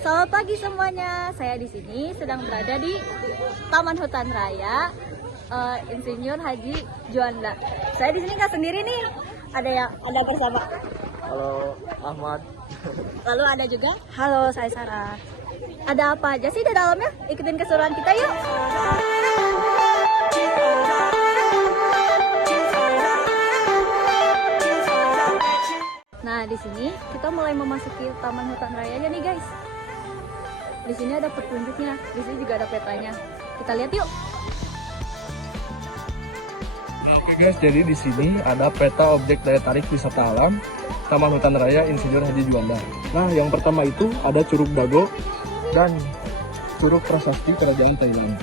Selamat pagi semuanya. Saya di sini sedang berada di Taman Hutan Raya Insinyur Haji Juanda. Saya di sini nggak sendiri nih. Ada bersama. Halo Ahmad. Lalu ada juga. Halo, saya Sarah. Ada apa aja sih di dalamnya? Ikutin keseruan kita yuk. Nah, di sini kita mulai memasuki Taman Hutan Raya nih, guys. Di sini ada petunjuknya, di sini juga ada petanya. Kita lihat yuk. Oke guys, jadi di sini ada peta objek daya tarik wisata alam Taman Hutan Raya Insinyur Haji Juanda. Nah, yang pertama itu ada Curug Dago dan Curug Prasasti Kerajaan Thailand.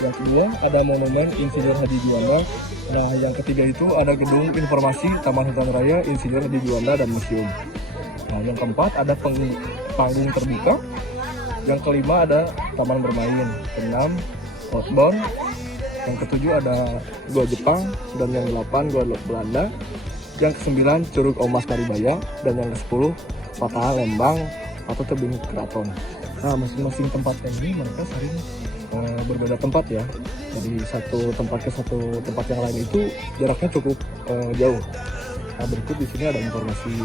Yang kedua ada Monumen Insinyur Haji Juanda. Nah, yang ketiga itu ada Gedung Informasi Taman Hutan Raya Insinyur Haji Juanda dan Museum. Nah, yang keempat ada panggung terbuka. Yang kelima ada taman bermain. Keenam outbound. Yang ketujuh ada Gua Jepang, dan yang delapan Gua Belanda. Yang kesembilan Curug Omas Paribaya, dan yang ke-10 Patahan Lembang atau Tebing Keraton. Nah, masing-masing tempatnya ini mereka sering berbeda tempat ya. Jadi satu tempat ke satu tempat yang lain itu jaraknya cukup jauh. Nah, berikut di sini ada informasi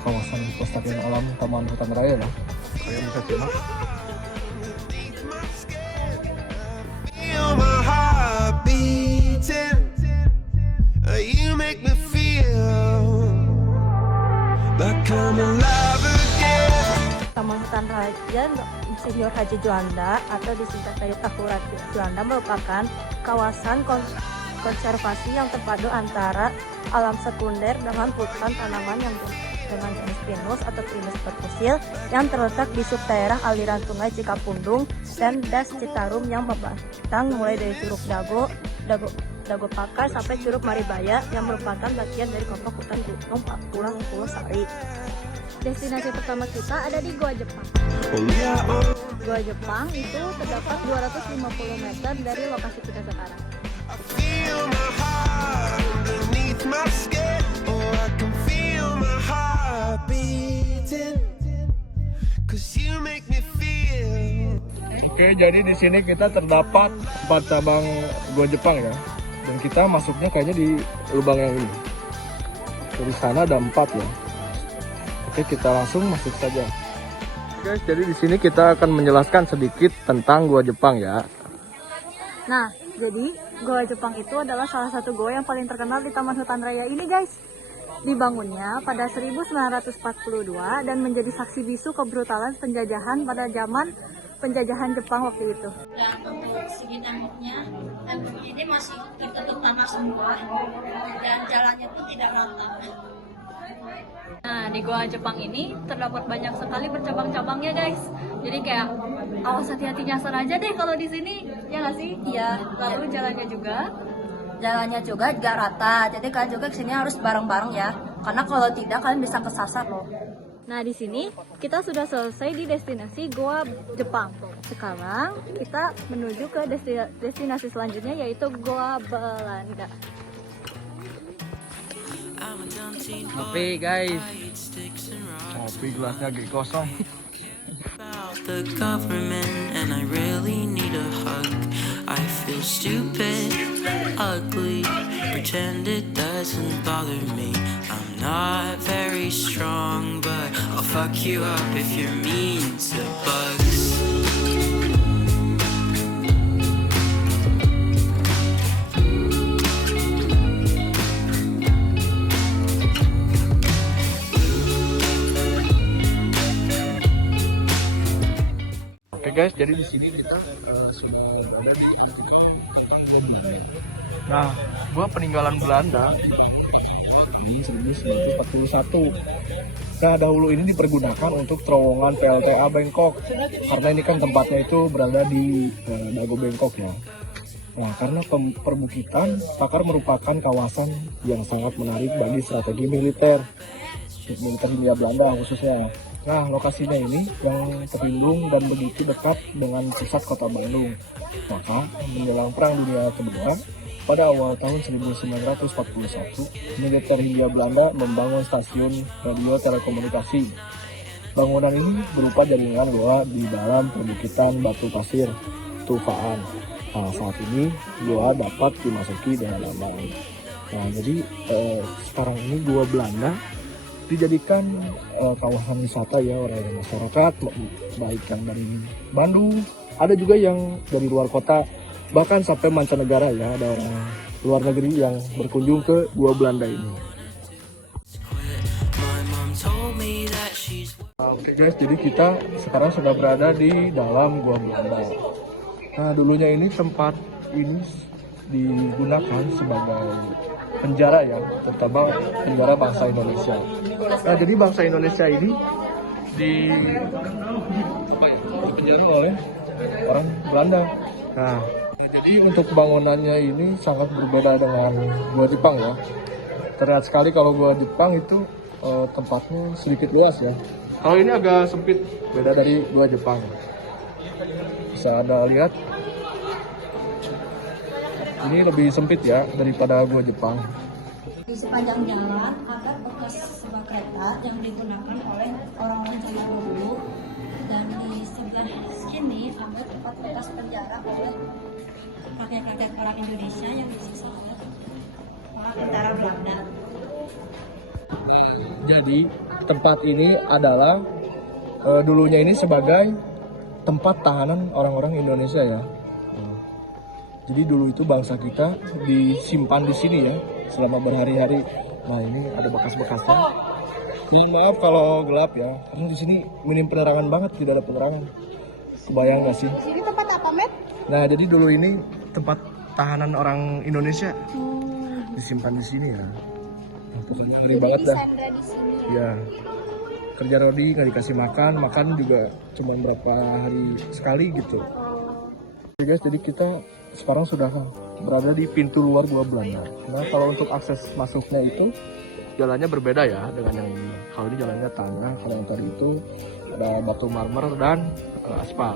kawasan pelestarian alam Taman Hutan Raya ya. Kalian bisa simak. Taman Hutan Raya Insinyur Haji Juanda atau disingkat dari Tahu Haji Juanda merupakan kawasan konservasi yang terpadu antara alam sekunder dengan hutan tanaman yang dengan jenis pinus atau Pinus perkusil yang terletak di subdaerah aliran Sungai Cikapundung dan Das Citarum yang membentang mulai dari Curug Dago Pakar sampai Curug Maribaya yang merupakan bagian dari kelompok hutan Gunung Pulang Pulau Sari. Destinasi pertama kita ada di Gua Jepang. Gua Jepang itu terdapat 250 meter dari lokasi kita sekarang. Oke, jadi di sini kita terdapat 4 cabang Gua Jepang ya. Dan kita masuknya kayaknya di lubang yang ini. Dari sana ada 4 ya. Oke, kita langsung masuk saja. Guys, jadi di sini kita akan menjelaskan sedikit tentang Gua Jepang ya. Nah, jadi Gua Jepang itu adalah salah satu gua yang paling terkenal di Taman Hutan Raya ini, guys. Dibangunnya pada 1942 dan menjadi saksi bisu kebrutalan penjajahan pada zaman penjajahan Jepang waktu itu. Dan untuk segi temboknya ini masih ditutup tanah semua dan jalannya itu tidak rata. Nah, di Gua Jepang ini terdapat banyak sekali bercabang-cabangnya, guys. Jadi kayak awas hati-hati nyasar aja deh kalau di sini, ya nggak sih? Iya. Lalu jalannya juga Jalannya juga rata. Jadi kalian juga kesini harus bareng-bareng ya. Karena kalau tidak kalian bisa kesasar loh. Nah, di sini kita sudah selesai di destinasi Gua Jepang. Sekarang kita menuju ke destinasi selanjutnya yaitu Gua Belanda. Kopi guys. Kopi gelasnya lagi kosong. The government and I really need a hug. I feel stupid, ugly, pretend it doesn't bother me. I'm not very strong, but I'll fuck you up if you're mean to bugs. Oke guys, jadi di sini kita sudah berada di Nah, gua peninggalan Belanda ini 1941. Nah, dahulu ini dipergunakan untuk terowongan PLTA Bangkok karena ini kan tempatnya itu berada di Dago Bangkok ya. Nah, karena perbukitan, Pakar merupakan kawasan yang sangat menarik bagi strategi militer Hindia Belanda khususnya. Nah, lokasinya ini yang terlindung dan begitu dekat dengan pusat kota Bandung. Maka, menjelang Perang Dunia Kedua, pada awal tahun 1941, militer Hindia Belanda membangun stasiun radio telekomunikasi Bangunan ini berupa jaringan goa di dalam perbukitan batu pasir tufaan. Nah, saat ini goa dapat dimasuki dengan aman. Nah, jadi sekarang ini Goa Belanda dijadikan kawasan wisata ya oleh masyarakat, baik yang dari Bandung, ada juga yang dari luar kota, bahkan sampai mancanegara ya, ada orang luar negeri yang berkunjung ke Goa Belanda ini. Oke guys, jadi kita sekarang sudah berada di dalam Goa Belanda. Nah, dulunya ini tempat ini digunakan sebagai penjara ya, terutama penjara bangsa Indonesia. Nah, jadi bangsa Indonesia ini dipenjara oleh orang Belanda. Nah, jadi untuk bangunannya ini sangat berbeda dengan Goa Jepang ya. Terlihat sekali kalau Goa Jepang itu tempatnya sedikit luas ya. Kalau ini agak sempit, beda dari Goa Jepang. Bisa Anda lihat, ini lebih sempit ya daripada Goa Jepang. Di sepanjang jalan ada bekas sebuah kereta yang digunakan oleh orang-orang Jawa dulu, dan di sebelah sini ada tempat bekas penjara oleh rakyat-rakyat orang Indonesia yang disiksa oleh orang tentara Belanda. Jadi tempat ini adalah dulunya ini sebagai tempat tahanan orang-orang Indonesia ya. Jadi dulu itu bangsa kita disimpan di sini ya selama berhari-hari. Nah, ini ada bekas-bekasnya. Mohon maaf kalau gelap ya, karena di sini minim penerangan banget, tidak ada penerangan. Kebayang nggak sih? Ini tempat apa, Met? Nah, jadi dulu ini tempat tahanan orang Indonesia disimpan di sini ya. Nah, pokoknya ngeri banget dah. Sandra di sini ya. Ya, kerja Rodi nggak dikasih makan juga cuma berapa hari sekali gitu. Oke guys, jadi kita sekarang sudah berada di pintu luar Goa Belanda. Nah, kalau untuk akses masuknya itu jalannya berbeda ya dengan yang ini. Kalau ini jalannya tanah, kalau yang tadi itu ada batu marmer dan aspal.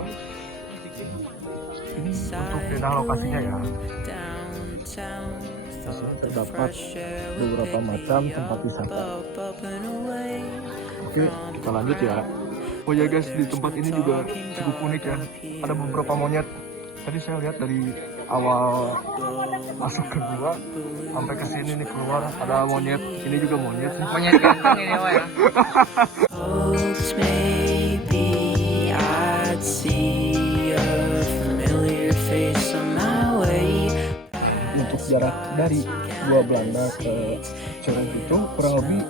Ini untuk pindah lokasinya ya. Di sini terdapat beberapa macam tempat wisata. Oke, kita lanjut ya. Oh ya guys, di tempat ini juga cukup unik ya. Ada beberapa monyet. Tadi saya lihat dari awal masuk ke gua sampai ke sini nih keluar ada monyet. Ini juga monyet. Monyet ganteng ini ya. Maybe I'd see a familiar face on my way. Untuk jarak dari Goa Belanda ke Curug itu kurang lebih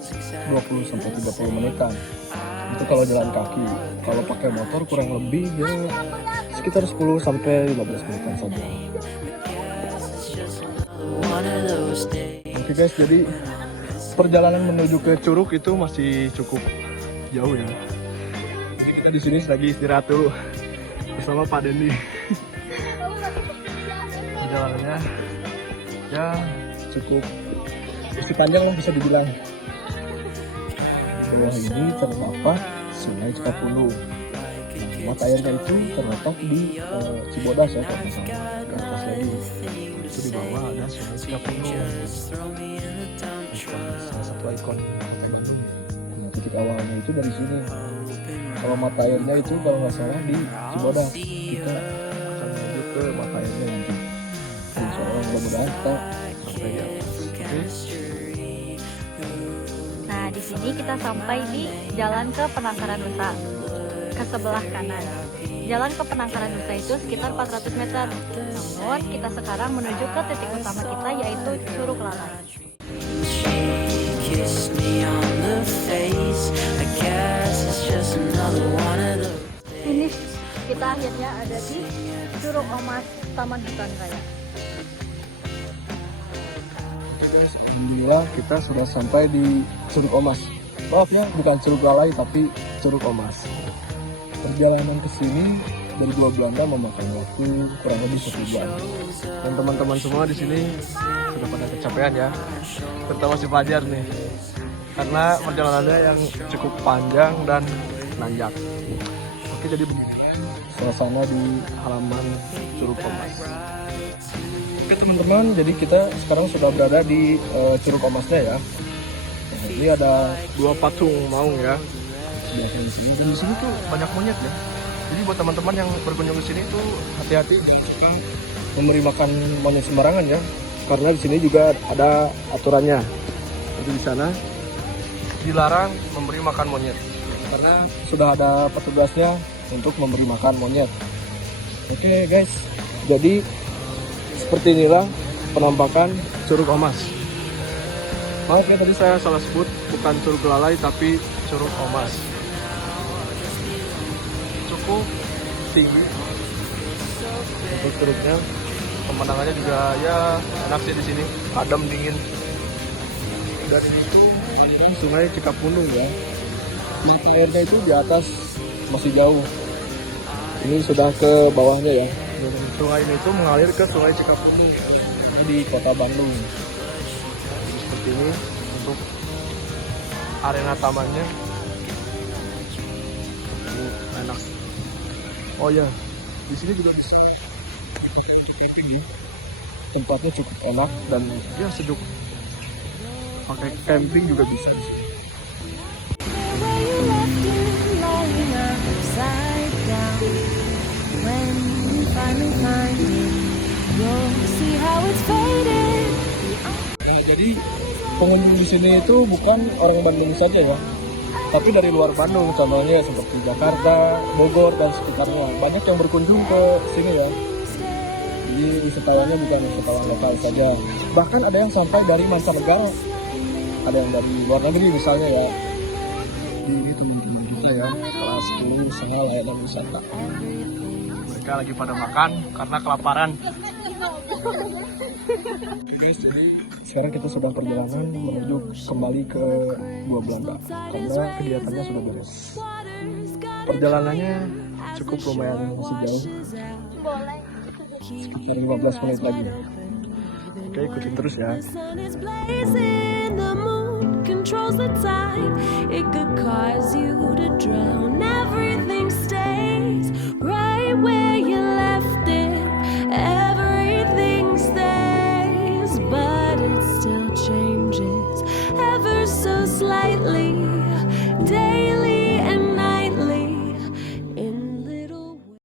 20-30 menitan. Itu kalau jalan kaki. Kalau pakai motor kurang lebih ya sekitar 10-15 menitan saja. Oke guys, jadi perjalanan menuju ke Curug itu masih cukup jauh ya. Jadi kita di sini lagi istirahat dulu bersama Pak Dendi. Perjalanannya ya cukup masih panjang lah bisa dibilang. Bawah ini terdapat Sungai Cikapundung. Mata airnya itu terletak di Cibodas ya, kalau misalnya ke atas lagi. Itu di bawah ada Sungai Cikapundung. Salah satu ikon Bandung. Nah, titik awalnya itu dari sini. Kalau mata airnya itu kalau nggak salah di Cibodas. Kita akan menuju ke mata airnya nanti. Insya Allah mudah-mudahan kita sampai di atas. Oke. Nah, di sini kita sampai di Jalan ke Penangkaran Nusa ke sebelah kanan. Jalan ke Penangkaran Nusa itu sekitar 400 meter. Namun kita sekarang menuju ke titik utama kita yaitu Curug Lalai. Ini kita akhirnya ada di Curug Omas Taman Hutan Raya. Alhamdulillah kita sudah sampai di Curug Omas. Maaf ya, bukan Curug Lalai tapi Curug Omas. Perjalanan ke sini dari Goa Belanda memakan waktu kurang lebih 1 jam. Dan teman-teman semua di sini sudah pada kecapean ya, terutama si Fajar nih, karena perjalanannya yang cukup panjang dan nanjak. Oke, jadi suasana di halaman Curug Omas. Oke teman-teman, jadi kita sekarang sudah berada di Curug Omasnya ya. Ini ada 2 patung maung ya. biasa di sini. Dan di sini tuh banyak monyet ya. Jadi buat teman-teman yang berkunjung ke sini tuh hati-hati suka memberi makan monyet sembarangan ya. Karena di sini juga ada aturannya. Jadi di sana dilarang memberi makan monyet karena sudah ada petugasnya untuk memberi makan monyet. Oke guys, jadi seperti inilah penampakan Curug Omas. Maaf ya tadi saya salah sebut, bukan Curug Lalai tapi Curug Omas. Cukup tinggi untuk curugnya, pemandangannya juga ya enak sih di sini, adem dingin. Dan itu aliran Sungai Cikapundung ya. Mata airnya itu di atas masih jauh. Ini sudah ke bawahnya ya. Sungai ini itu mengalir ke Sungai Cikapundung di Kota Bandung. Jadi seperti ini untuk arena tamannya. Enak. Oh ya, di sini juga bisa camping ya. Tempatnya cukup enak dan ya sejuk. Pakai camping juga bisa. Nah, jadi pengunjung di sini itu bukan orang Bandung saja ya, tapi dari luar Bandung, contohnya seperti Jakarta, Bogor dan sekitarnya. Banyak yang berkunjung ke sini ya. Jadi wisatawannya bukan wisatawan lokal saja, bahkan ada yang sampai dari mancanegara. Ada yang dari luar negeri misalnya ya. Ini teman-teman kita ya, kelas 10 usaha layanan wisata. Mereka lagi pada makan karena kelaparan. Oke guys, jadi sekarang kita sedang perjalanan menuju kembali ke Gua Belanda karena kegiatannya sudah beres. Perjalanannya cukup lumayan masih jauh, sekitar 15 menit lagi. Oke, ikutin terus ya. Controls the tide, it could cause you to drown. Everything stays right where you left it. Everything stays, but it still changes ever so slightly.